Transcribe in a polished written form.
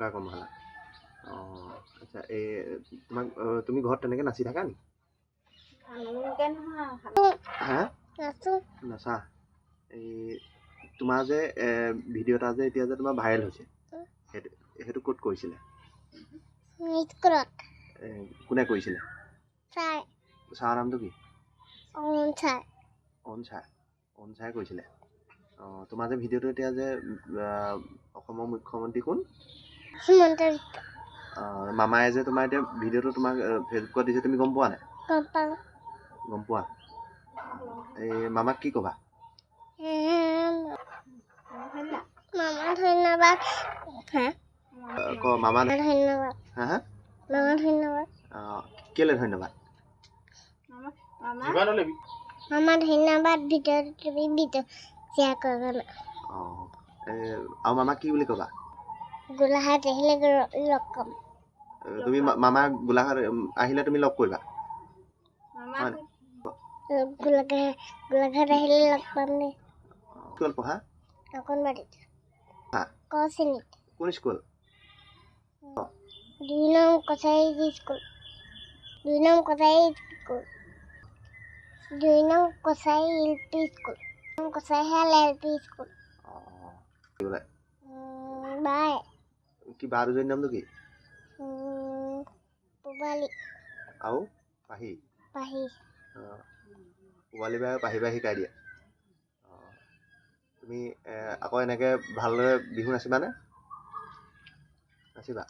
টকা কমালা অঁ আচ্ছা এই তোমাক তুমি ঘৰত তেনেকৈ নাচি থাকা নি হা নাচা এই তোমাৰ যে ভিডিঅ' এটা যে এতিয়া যে তোমাৰ ভাইৰেল হৈছে সেইটো ক'ত কৰিছিলে কোনে কৰিছিলে ছাৰৰ নামটো কি অনচাই কৰিছিলে অঁ তোমাৰ যে ভিডিঅ'টো এতিয়া যে অসমৰ মুখ্যমন্ত্ৰী কোন মামায়ে যে তোমাৰ এতিয়া ভিডিঅ'টো তোমাক ফেচবুকত দিছে তুমি গম পোৱা নাই গম পোৱা এই মামাক কি ক'বা মামা ধন্যবাদ মামা ধন্যবাদ হা হা মামা ধন্যবাদ কেলে ধন্যবাদ মামা ধন্যবাদ ভিডিঅ' তুমি ভিডিঅ' শ্বেয়াৰ কৰা অঁ আৰু মামাক কি বুলি ক'বা গোলাঘাট আহিলে লগ পাম তুমি মামা গোলাঘাট আহিলে তুমি লগ কৰিবা গোলাঘাট আহিলে লগ পাম নে স্কুল পঢ়া অংগনবাড়ীত ক শ্ৰেণীত কোন স্কুল 2 নং কছাৰী স্কুল 2 নং কছাৰী স্কুল 2 নং কছাৰী এলপি স্কুল কছাৰী হেল এলপি স্কুল বাই কি বা দুজনীৰ নামটো কি পুবালি আৰু পাহি পাহি পোৱালি বাই পাহি বাই শিকাই দিয়ে তুমি আকৌ এনেকৈ ভালদৰে বিহু নাচিবানে নাচিবা